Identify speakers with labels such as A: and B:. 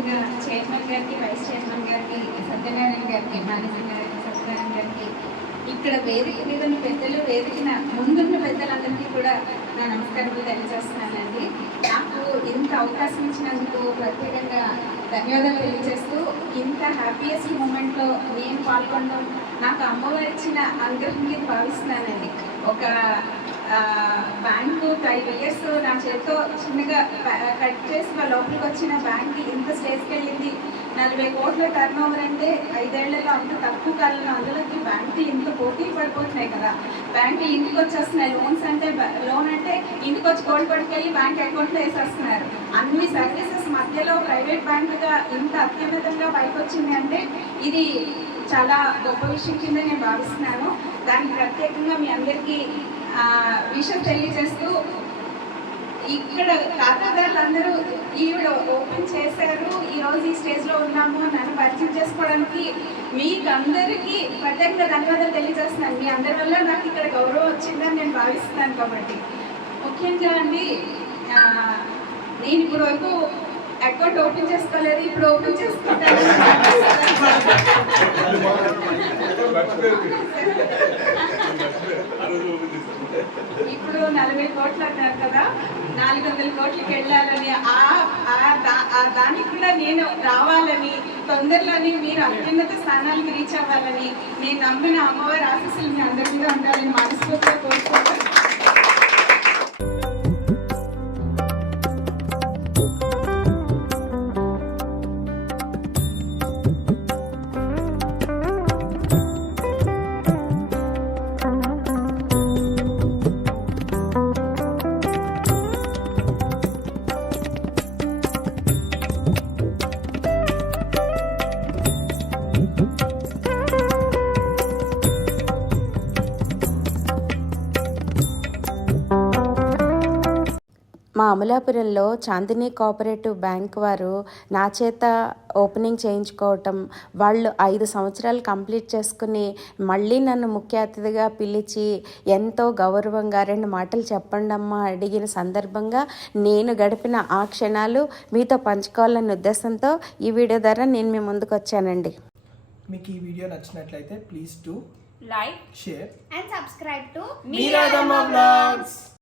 A: గారికి vice chairman గారికి సత్యనారాయణ గారికి మేనేజింగ్ డైరెక్టర్ సత్యనారాయణ గారికి ఇక్కడ వేదిక మీద పెద్దలు వేదికన ముందున్న పెద్దలందరికీ కూడా నా నమస్కారాలు తెలియజేస్తున్నానండి. నాకు ఇంత అవకాశం ఇచ్చినందుకు ప్రత్యేకంగా ధన్యవాదాలు తెలియజేస్తూ ఇంత హ్యాపీయెస్ట్ మూమెంట్లో నేను పాల్గొనడం నాకు అమ్మవారి ఇచ్చిన అనుగ్రహం మీద భావిస్తున్నానండి. ఒక బ్యాంక్ ఫైవ్ ఇయర్స్ నా చేతితో చిన్నగా కట్ చేసి మా లోపలికి వచ్చిన బ్యాంక్ ఇంత స్టేజ్కి వెళ్ళింది. నలభై కోట్ల టర్న్ ఓవర్ అంటే ఐదేళ్ళలో అంత తక్కువ కాలంలో అందులోకి బ్యాంకులు ఇంత పోటీ పడిపోతున్నాయి కదా. బ్యాంకులు ఇంటికి వచ్చేస్తున్నాయి. లోన్స్ అంటే లోన్ అంటే ఇంటికి వచ్చి గోల్డ్ పట్టుకెళ్ళి బ్యాంక్ అకౌంట్లో వేసేస్తున్నారు. అన్ని సర్వీసెస్ మధ్యలో ప్రైవేట్ బ్యాంకుగా ఇంత అత్యున్నతంగా పైకి వచ్చింది అంటే ఇది చాలా గొప్ప విషయం కింద నేను భావిస్తున్నాను. దానికి ప్రత్యేకంగా మీ అందరికీ విషయం తెలియజేస్తూ ఇక్కడ ఖాతాదారులందరూ ఈవిడ ఓపెన్ చేశారు. ఈ రోజు ఈ స్టేజ్లో ఉన్నాము నన్ను పరిచయం చేసుకోవడానికి మీకు అందరికీ ప్రత్యేకంగా ధన్యవాదాలు తెలియజేస్తున్నాను. మీ అందరి వల్ల నాకు ఇక్కడ గౌరవం వచ్చిందని నేను భావిస్తున్నాను కాబట్టి. ముఖ్యంగా అండి నేను ఇప్పుడు వరకు అకౌంట్ ఓపెన్ చేసుకోలేదు ఇప్పుడు ఓపెన్ చేసుకుంటాను ఇప్పుడు నలభై కోట్లు అన్నారు కదా నాలుగు వందల కోట్లకి వెళ్ళాలని ఆ ఆ దా- ఆ దానికి కూడా నేను రావాలని తొందరలోనే మీరు అత్యున్నత స్థానాలకు రీచ్ అవ్వాలని నేను నమ్మిన అమ్మవారి ఆశీస్సులు మీ అందరి మీద ఉండాలని మనస్ఫూర్తిగా
B: మా అమలాపురంలో చాందిని కోఆపరేటివ్ బ్యాంక్ వారు నా చేత ఓపెనింగ్ చేయించుకోవటం వాళ్ళు ఐదు సంవత్సరాలు కంప్లీట్ చేసుకుని మళ్ళీ నన్ను ముఖ్య అతిథిగా పిలిచి ఎంతో గౌరవంగా రెండు మాటలు చెప్పండి అమ్మా అడిగిన సందర్భంగా నేను గడిపిన ఆ క్షణాలు మీతో పంచుకోవాలనే ఉద్దేశంతో ఈ వీడియో ద్వారా నేను మీ ముందుకు వచ్చానండి.
C: మీకు ఈ వీడియో నచ్చినట్లయితే ప్లీజ్ టు
D: like
C: షేర్ మీరాదమ్మ బ్లాగ్స్.